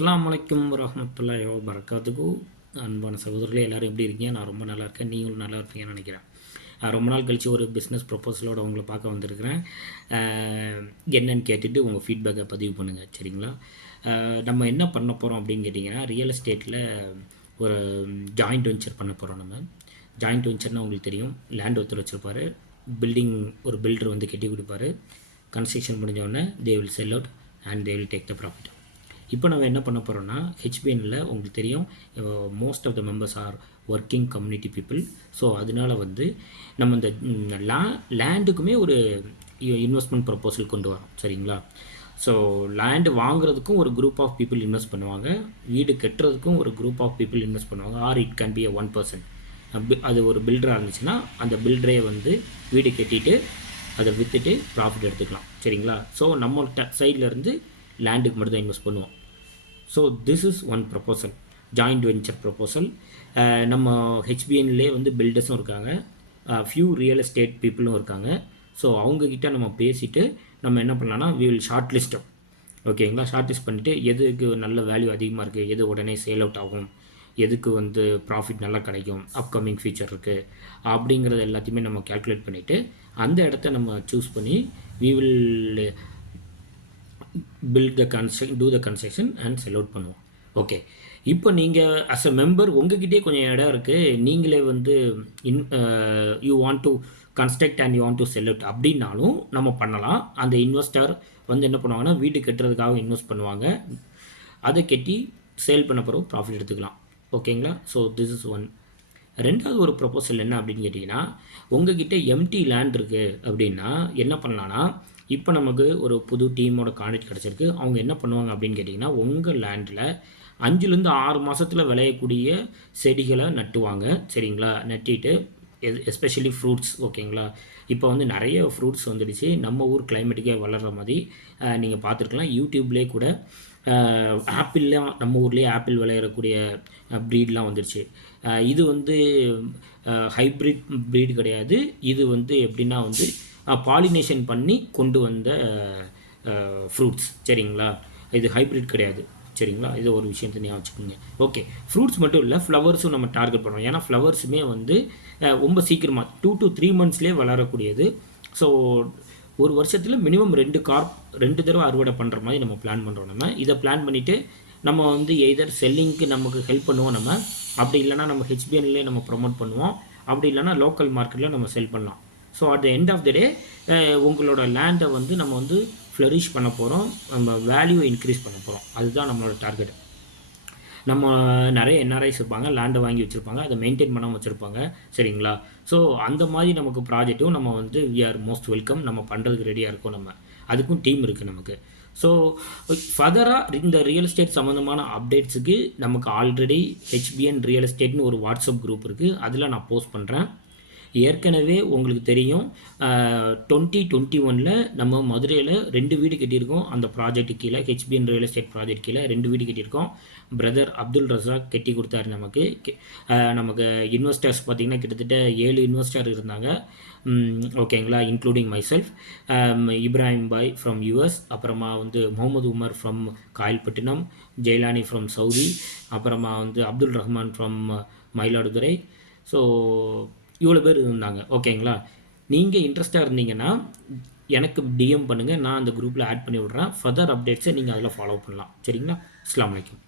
அஸ்ஸலாமு அலைக்கும் வரஹ்மத்துல்லாஹி வபரகாத்துஹு. அன்பான சகோதரர்களே, எல்லோரும் எப்படி இருக்கீங்க? நான் ரொம்ப நல்லா இருக்கேன். நீங்களும் நல்லா இருப்பீங்கன்னு நினைக்கிறேன். ரொம்ப நாள் கழித்து ஒரு பிஸ்னஸ் ப்ரொப்போசலோடு உங்களை பார்க்க வந்திருக்கிறேன். என்னன்னு கேட்டுட்டு உங்கள் ஃபீட்பேக்கை பதிவு பண்ணுங்கள், சரிங்களா? நம்ம என்ன பண்ண போகிறோம் அப்படின்னு கேட்டிங்கன்னா, ரியல் எஸ்டேட்டில் ஒரு ஜாயிண்ட் வெஞ்சர் பண்ண போகிறோம். நம்ம ஜாயிண்ட் வெஞ்சர்னால் உங்களுக்கு தெரியும், லேண்ட் ஒருத்தர் வச்சுருப்பார், பில்டிங் ஒரு பில்டர் வந்து கட்டி கொடுப்பாரு. கன்ஸ்ட்ரக்ஷன் முடிஞ்சோடனே they will sell out and they will take the profit. இப்போ நம்ம என்ன பண்ண போகிறோம்னா, ஹெச்பிஎனில் உங்களுக்கு தெரியும், most of the members are working community people. So அதனால் வந்து நம்ம இந்த லேண்டுக்குமே ஒரு இன்வெஸ்ட்மெண்ட் ப்ரொப்போசல் கொண்டு வரோம், சரிங்களா? ஸோ லேண்டு வாங்குறதுக்கும் ஒரு குரூப் ஆஃப் பீப்புள் இன்வெஸ்ட் பண்ணுவாங்க, வீடு கட்டுறதுக்கும் ஒரு குரூப் ஆஃப் பீப்புள் இன்வெஸ்ட் பண்ணுவாங்க. R it can be a 1%. அது ஒரு பில்டராக இருந்துச்சுன்னா அந்த பில்டரே வந்து வீடு கட்டிட்டு அதை விற்றுட்டு ப்ராஃபிட் எடுத்துக்கலாம், சரிங்களா? ஸோ நம்ம சைட்லேருந்து லேண்டுக்கு மட்டும் தான் இன்வெஸ்ட் பண்ணுவோம். So this is one proposal, joint venture proposal. நம்ம ஹெச்பிஎன்லேயே வந்து பில்டர்ஸும் இருக்காங்க, ஃபியூ ரியல் எஸ்டேட் பீப்புளும் இருக்காங்க. ஸோ அவங்கக்கிட்ட நம்ம பேசிவிட்டு நம்ம என்ன பண்ணலாம்னா, வி வில் ஷார்ட் லிஸ்ட்டும், ஓகேங்களா? ஷார்ட் லிஸ்ட் பண்ணிவிட்டு எதுக்கு நல்ல வேல்யூ அதிகமாக இருக்குது, எது உடனே சேல் அவுட் ஆகும், எதுக்கு வந்து ப்ராஃபிட் நல்லா கிடைக்கும், அப்கமிங் ஃபியூச்சர் இருக்குது அப்படிங்கிறது எல்லாத்தையுமே நம்ம கேல்குலேட் பண்ணிவிட்டு அந்த இடத்த நம்ம சூஸ் பண்ணி we will build the construction, do the construction and sell out பண்ணுவோம். ஓகே, இப்போ நீங்கள் அஸ் அ மெம்பர் உங்ககிட்டே கொஞ்சம் இடம் இருக்குது, நீங்களே வந்து you want to construct and you want to sell out அப்படின்னாலும் நம்ம பண்ணலாம். அந்த இன்வெஸ்டர் வந்து என்ன பண்ணுவாங்கன்னா, வீடு கட்டுறதுக்காக இன்வெஸ்ட் பண்ணுவாங்க, அதை கட்டி சேல் பண்ண பிறகு ப்ராஃபிட் எடுத்துக்கலாம், ஓகேங்களா? So this is one. ரெண்டாவது ஒரு ப்ரொப்போசல் என்ன அப்படின்னு கேட்டிங்கன்னா, உங்ககிட்ட எம்டி லேண்ட் இருக்குது அப்படின்னா என்ன பண்ணலான்னா, இப்போ நமக்கு ஒரு புது டீமோட கான்ட்ராக்ட் கிடச்சிருக்கு. அவங்க என்ன பண்ணுவாங்க அப்படின்னு கேட்டிங்கன்னா, உங்கள் லேண்டில் 5லேருந்து 6 மாதத்தில் விளையக்கூடிய செடிகளை நட்டுவாங்க, சரிங்களா? நட்டிட்டு எஸ்பெஷலி ஃப்ரூட்ஸ், ஓகேங்களா? இப்போ வந்து நிறைய ஃப்ரூட்ஸ் வந்துடுச்சு, நம்ம ஊர் கிளைமேட்டுக்கே வளர்கிற மாதிரி நீங்கள் பார்த்துருக்கலாம். யூடியூப்லேயே கூட ஆப்பிள்லாம் நம்ம ஊர்லேயே ஆப்பிள் விளையக்கூடிய ப்ரீட்லாம் வந்துடுச்சு. இது வந்து ஹைப்ரிட் ப்ரீட் கிடையாது, இது வந்து எப்படின்னா வந்து பாலினேஷன் பண்ணி கொண்டு வந்த ஃப்ரூட்ஸ், சரிங்களா? இது ஹைப்ரிட் கிடையாது, சரிங்களா? இது ஒரு விஷயத்தை ஞாபகம் வச்சுக்கோங்க. ஓகே, ஃப்ரூட்ஸ் மட்டும் இல்லை, ஃப்ளவர்ஸும் நம்ம டார்கெட் பண்ணுறோம். ஏன்னா ஃப்ளவர்ஸுமே வந்து ரொம்ப சீக்கிரமாக 2 to 3 monthsலேயே வளரக்கூடியது. ஸோ ஒரு வருஷத்தில் மினிமம் 2 தடவை அறுவடை பண்ணுற மாதிரி நம்ம பிளான் பண்ணுறோம். நம்ம இதை பிளான் பண்ணிவிட்டு நம்ம வந்து எய்தர் செல்லிங்க்கு நமக்கு ஹெல்ப் பண்ணுவோம் நம்ம, அப்படி இல்லைனா நம்ம ஹெச்பிஎன்லேயே நம்ம ப்ரொமோட் பண்ணுவோம், அப்படி இல்லைனா லோக்கல் மார்க்கெட்டில் நம்ம செல் பண்ணலாம். So at the end of the day உங்களோட லேண்டை வந்து நம்ம வந்து ஃப்ளரிஷ் பண்ண போகிறோம், நம்ம வேல்யூ இன்க்ரீஸ் பண்ண போகிறோம். அதுதான் நம்மளோட டார்கெட். நம்ம நிறைய என்ஆர்ஐஸ் இருப்பாங்க, லேண்டை வாங்கி வச்சுருப்பாங்க, அதை மெயின்டைன் பண்ணாமல் வச்சுருப்பாங்க, சரிங்களா? ஸோ அந்த மாதிரி நமக்கு ப்ராஜெக்ட்டும் நம்ம வந்து வி ஆர் மோஸ்ட் வெல்கம், நம்ம பண்ணுறதுக்கு ரெடியாக இருக்கோம். நம்ம அதுக்கும் டீம் இருக்குது நமக்கு. ஸோ ஃபர்தராக இந்த ரியல் எஸ்டேட் சம்மந்தமான அப்டேட்ஸுக்கு நமக்கு ஆல்ரெடி ஹெச்பிஎன் ரியல் எஸ்டேட்னு ஒரு வாட்ஸ்அப் குரூப் இருக்குது, அதில் நான் போஸ்ட் பண்ணுறேன். ஏற்கனவே உங்களுக்கு தெரியும், 2021 நம்ம மதுரையில் 2 வீடு கட்டியிருக்கோம். அந்த ப்ராஜெக்ட் கீழே, ஹெச்பிஎன் ரியல் எஸ்டேட் ப்ராஜெக்ட் கீழே 2 வீடு கட்டியிருக்கோம். பிரதர் அப்துல் ரஸாக் கட்டி கொடுத்தாரு நமக்கு. நமக்கு இன்வெஸ்டர்ஸ் பார்த்திங்கன்னா கிட்டத்தட்ட 7 இன்வெஸ்டர் இருந்தாங்க, ஓகேங்களா? Including myself, Ibrahim Bhai from US, அப்புறமா வந்து Mohammed Umar from Kayalpattinam, Jailani from Saudi, அப்புறமா வந்து அப்துல் ரஹ்மான் ஃப்ரம் மயிலாடுதுறை. ஸோ இவ்வளோ பேர் இருந்தாங்க, ஓகேங்களா? நீங்கள் இன்ட்ரெஸ்ட்டாக இருந்தீங்கன்னா எனக்கு டிஎம் பண்ணுங்கள், நான் அந்த குரூப்பில் ஆட் பண்ணி விட்றேன். ஃபர்தர் அப்டேட்ஸை நீங்கள் அதில் ஃபாலோ பண்ணலாம், சரிங்களா? அஸ்ஸலாமு அலைக்கும்.